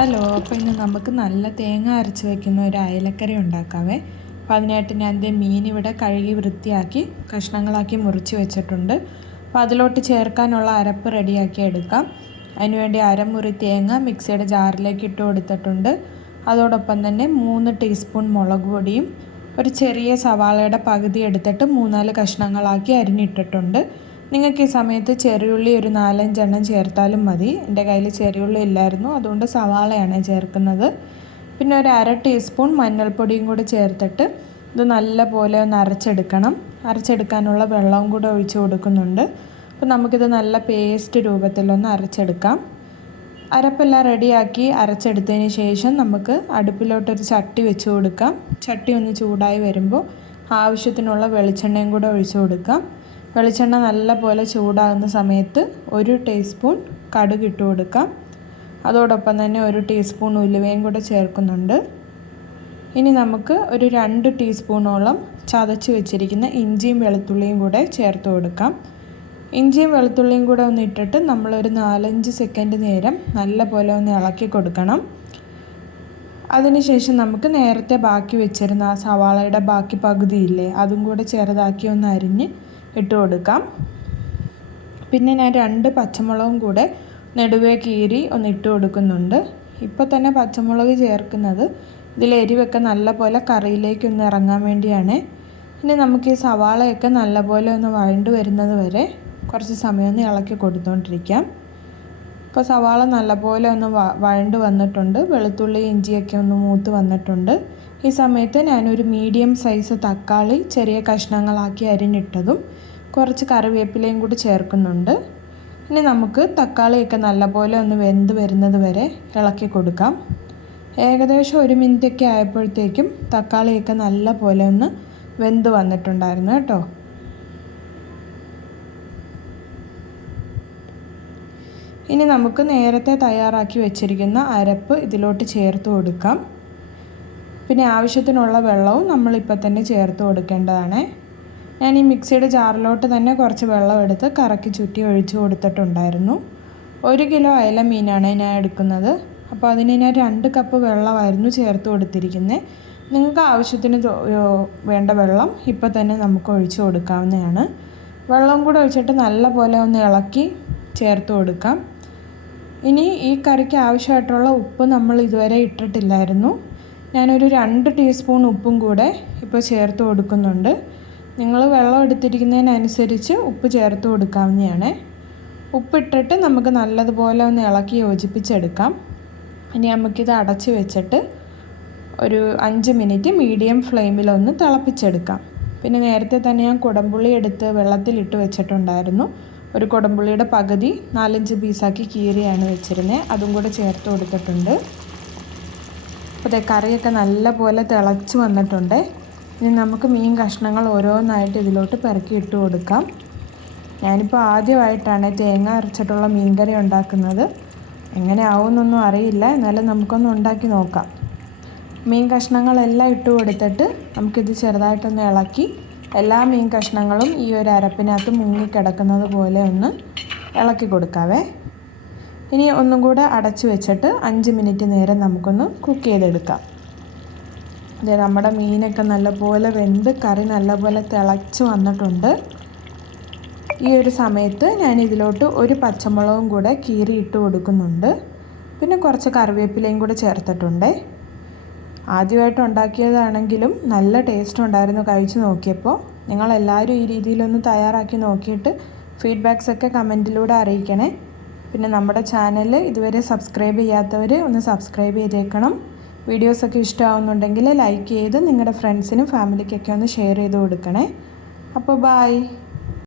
Hello, അപ്പോൾ ഇന്ന് നമുക്ക് നല്ല തേങ്ങ അരച്ച് വയ്ക്കുന്ന ഒരു അയലക്കറി ഉണ്ടാക്കാവേ. അപ്പോൾ അതിനായിട്ട് ഞാൻ എൻ്റെ മീൻ ഇവിടെ കഴുകി വൃത്തിയാക്കി കഷ്ണങ്ങളാക്കി മുറിച്ച് വെച്ചിട്ടുണ്ട്. അപ്പോൾ അതിലോട്ട് ചേർക്കാനുള്ള അരപ്പ് റെഡിയാക്കി എടുക്കാം. അതിനുവേണ്ടി അരമുറി തേങ്ങ മിക്സിയുടെ ജാറിലേക്ക് ഇട്ട് കൊടുത്തിട്ടുണ്ട്. അതോടൊപ്പം തന്നെ 3 ടീസ്പൂൺ മുളക് പൊടിയും ഒരു ചെറിയ സവാളയുടെ പകുതി എടുത്തിട്ട് 3-4 കഷ്ണങ്ങളാക്കി അരിഞ്ഞിട്ടിട്ടുണ്ട്. നിങ്ങൾക്ക് ഈ സമയത്ത് ചെറിയുള്ളി ഒരു 4-5 എണ്ണം ചേർത്താലും മതി. എൻ്റെ കയ്യിൽ ചെറിയുള്ളി ഇല്ലായിരുന്നു, അതുകൊണ്ട് സവാളയാണ് ചേർക്കുന്നത്. പിന്നെ ഒരു 1/2 ടീസ്പൂൺ മഞ്ഞൾപ്പൊടിയും കൂടി ചേർത്തിട്ട് ഇത് നല്ലപോലെ ഒന്ന് അരച്ചെടുക്കണം. അരച്ചെടുക്കാനുള്ള വെള്ളവും കൂടെ ഒഴിച്ച് കൊടുക്കുന്നുണ്ട്. അപ്പോൾ നമുക്കിത് നല്ല പേസ്റ്റ് രൂപത്തിലൊന്ന് അരച്ചെടുക്കാം. അരപ്പെല്ലാം റെഡിയാക്കി അരച്ചെടുത്തതിന് ശേഷം നമുക്ക് അടുപ്പിലോട്ടൊരു ചട്ടി വെച്ച് കൊടുക്കാം. ചട്ടി ഒന്ന് ചൂടായി വരുമ്പോൾ ആവശ്യത്തിനുള്ള വെളിച്ചെണ്ണയും കൂടെ ഒഴിച്ച് കൊടുക്കാം. വെളിച്ചെണ്ണ നല്ലപോലെ ചൂടാകുന്ന സമയത്ത് 1 ടീസ്പൂൺ കടുക് ഇട്ട് കൊടുക്കാം. അതോടൊപ്പം തന്നെ 1 ടീസ്പൂൺ ഉലുവയും കൂടെ ചേർക്കുന്നുണ്ട്. ഇനി നമുക്ക് ഒരു 2 ടീസ്പൂണോളം ചതച്ച് വെച്ചിരിക്കുന്ന ഇഞ്ചിയും വെളുത്തുള്ളിയും കൂടെ ചേർത്ത് കൊടുക്കാം. ഇഞ്ചിയും വെളുത്തുള്ളിയും കൂടെ ഒന്ന് ഇട്ടിട്ട് നമ്മളൊരു 4-5 സെക്കൻഡ് നേരം നല്ലപോലെ ഒന്ന് ഇളക്കി കൊടുക്കണം. അതിനുശേഷം നമുക്ക് നേരത്തെ ബാക്കി വെച്ചിരുന്ന ആ സവാളയുടെ ബാക്കി പകുതിയില്ലേ, അതും കൂടെ ചെറുതാക്കി ഒന്ന് അരിഞ്ഞ് ഇട്ട് കൊടുക്കാം. പിന്നെ ഞാൻ 2 പച്ചമുളകും കൂടെ നെടുവേ കീറി ഒന്ന് ഇട്ട് കൊടുക്കുന്നുണ്ട്. ഇപ്പോൾ തന്നെ പച്ചമുളക് ചേർക്കുന്നത് ഇതിൽ എരിവൊക്കെ നല്ലപോലെ കറിയിലേക്കൊന്ന് ഇറങ്ങാൻ വേണ്ടിയാണ്. ഇനി നമുക്ക് ഈ സവാളയൊക്കെ നല്ലപോലെ ഒന്ന് വഴണ്ട് വരുന്നത് വരെ കുറച്ച് സമയം ഒന്ന് ഇളക്കി കൊടുത്തുകൊണ്ടിരിക്കാം. ഇപ്പോൾ സവാള നല്ലപോലെ ഒന്ന് വഴണ്ട് വന്നിട്ടുണ്ട്. വെളുത്തുള്ളി ഇഞ്ചിയൊക്കെ ഒന്ന് മൂത്ത് വന്നിട്ടുണ്ട്. ഈ സമയത്ത് ഞാനൊരു മീഡിയം സൈസ് തക്കാളി ചെറിയ കഷ്ണങ്ങളാക്കി അരിഞ്ഞിട്ടതും കുറച്ച് കറിവേപ്പിലയും കൂടി ചേർക്കുന്നുണ്ട്. ഇനി നമുക്ക് തക്കാളിയൊക്കെ നല്ലപോലെ ഒന്ന് വെന്ത് വരുന്നത് വരെ ഇളക്കി കൊടുക്കാം. ഏകദേശം 1 മിനിറ്റൊക്കെ ആയപ്പോഴത്തേക്കും തക്കാളിയൊക്കെ നല്ലപോലെ ഒന്ന് വെന്ത് വന്നിട്ടുണ്ടായിരുന്നു കേട്ടോ. ഇനി നമുക്ക് നേരത്തെ തയ്യാറാക്കി വെച്ചിരിക്കുന്ന അരപ്പ് ഇതിലോട്ട് ചേർത്ത് കൊടുക്കാം. പിന്നെ ആവശ്യത്തിനുള്ള വെള്ളവും നമ്മളിപ്പോൾ തന്നെ ചേർത്ത് കൊടുക്കേണ്ടതാണ്. ഞാൻ ഈ മിക്സിയുടെ ജാറിലോട്ട് തന്നെ കുറച്ച് വെള്ളം എടുത്ത് കറക്കി ചുറ്റി ഒഴിച്ച് കൊടുത്തിട്ടുണ്ടായിരുന്നു. 1 കിലോ അയല മീനാണ് ഞാൻ എടുക്കുന്നത്. അപ്പോൾ അതിന് ഞാൻ 2 കപ്പ് വെള്ളമായിരുന്നു ചേർത്ത് കൊടുത്തിരിക്കുന്നത്. നിങ്ങൾക്ക് ആവശ്യത്തിന് വേണ്ട വെള്ളം ഇപ്പോൾ തന്നെ നമുക്ക് ഒഴിച്ച് കൊടുക്കാവുന്നതാണ്. വെള്ളം കൂടെ ഒഴിച്ചിട്ട് നല്ലപോലെ ഒന്ന് ഇളക്കി ചേർത്ത് കൊടുക്കാം. ഇനി ഈ കറിക്ക് ആവശ്യമായിട്ടുള്ള ഉപ്പ് നമ്മൾ ഇതുവരെ ഇട്ടിട്ടില്ലായിരുന്നു. ഞാനൊരു 2 ടീസ്പൂൺ ഉപ്പും കൂടെ ഇപ്പോൾ ചേർത്ത് കൊടുക്കുന്നുണ്ട്. നിങ്ങൾ വെള്ളം എടുത്തിരിക്കുന്നതിനനുസരിച്ച് ഉപ്പ് ചേർത്ത് കൊടുക്കാവുന്നതാണ്. ഉപ്പിട്ടിട്ട് നമുക്ക് നല്ലതുപോലെ ഒന്ന് ഇളക്കി യോജിപ്പിച്ചെടുക്കാം. ഇനി നമുക്കിത് അടച്ച് വെച്ചിട്ട് ഒരു 5 മിനിറ്റ് മീഡിയം ഫ്ലെയിമിലൊന്ന് തിളപ്പിച്ചെടുക്കാം. പിന്നെ നേരത്തെ തന്നെ ഞാൻ കുടംപുളി എടുത്ത് വെള്ളത്തിലിട്ട് വെച്ചിട്ടുണ്ടായിരുന്നു. ഒരു കുടംപുളിയുടെ പകുതി 4-5 പീസാക്കി കീറിയാണ് വെച്ചിരുന്നത്. അതും കൂടെ ചേർത്ത് കൊടുത്തിട്ടുണ്ട്. അപ്പോൾ കറിയൊക്കെ നല്ലപോലെ തിളച്ച് വന്നിട്ടുണ്ട്. ഇനി നമുക്ക് മീൻ കഷ്ണങ്ങൾ ഓരോന്നായിട്ട് ഇതിലോട്ട് പെറുക്കി ഇട്ട് കൊടുക്കാം. ഞാനിപ്പോൾ ആദ്യമായിട്ടാണ് തേങ്ങ അരച്ചിട്ടുള്ള മീൻ കറി ഉണ്ടാക്കുന്നത്. എങ്ങനെ ആവുമെന്നൊന്നും അറിയില്ല, എന്നാലും നമുക്കൊന്ന് ഉണ്ടാക്കി നോക്കാം. മീൻ കഷ്ണങ്ങളെല്ലാം ഇട്ട് കൊടുത്തിട്ട് നമുക്കിത് ചെറുതായിട്ടൊന്ന് ഇളക്കി എല്ലാ മീൻ കഷ്ണങ്ങളും ഈ ഒരു അരപ്പിനകത്ത് മുങ്ങിക്കിടക്കുന്നത് പോലെ ഒന്ന് ഇളക്കി കൊടുക്കാവേ. ഇനി ഒന്നും കൂടെ അടച്ചു വെച്ചിട്ട് 5 മിനിറ്റ് നേരം നമുക്കൊന്ന് കുക്ക് ചെയ്തെടുക്കാം. അതെ, നമ്മുടെ മീനൊക്കെ നല്ലപോലെ വെന്ത് കറി നല്ലപോലെ തിളച്ച് വന്നിട്ടുണ്ട്. ഈ ഒരു സമയത്ത് ഞാൻ ഇതിലോട്ട് 1 പച്ചമുളകും കൂടെ കീറി ഇട്ട് കൊടുക്കുന്നുണ്ട്. പിന്നെ കുറച്ച് കറിവേപ്പിലയും കൂടെ ചേർത്തിട്ടുണ്ട്. ആദ്യമായിട്ട് ഉണ്ടാക്കിയതാണെങ്കിലും നല്ല ടേസ്റ്റ് ഉണ്ടായിരുന്നു കഴിച്ച് നോക്കിയപ്പോൾ. നിങ്ങളെല്ലാവരും ഈ രീതിയിലൊന്ന് തയ്യാറാക്കി നോക്കിയിട്ട് ഫീഡ്ബാക്സൊക്കെ കമൻറ്റിലൂടെ അറിയിക്കണേ. പിന്നെ നമ്മുടെ ചാനൽ ഇതുവരെ സബ്സ്ക്രൈബ് ചെയ്യാത്തവർ ഒന്ന് സബ്സ്ക്രൈബ് ചെയ്തേക്കണം. വീഡിയോസൊക്കെ ഇഷ്ടമാവുന്നുണ്ടെങ്കിൽ ലൈക്ക് ചെയ്ത് നിങ്ങളുടെ ഫ്രണ്ട്സിനും ഫാമിലിക്കൊക്കെ ഒന്ന് ഷെയർ ചെയ്ത് കൊടുക്കണേ. അപ്പോൾ ബൈ.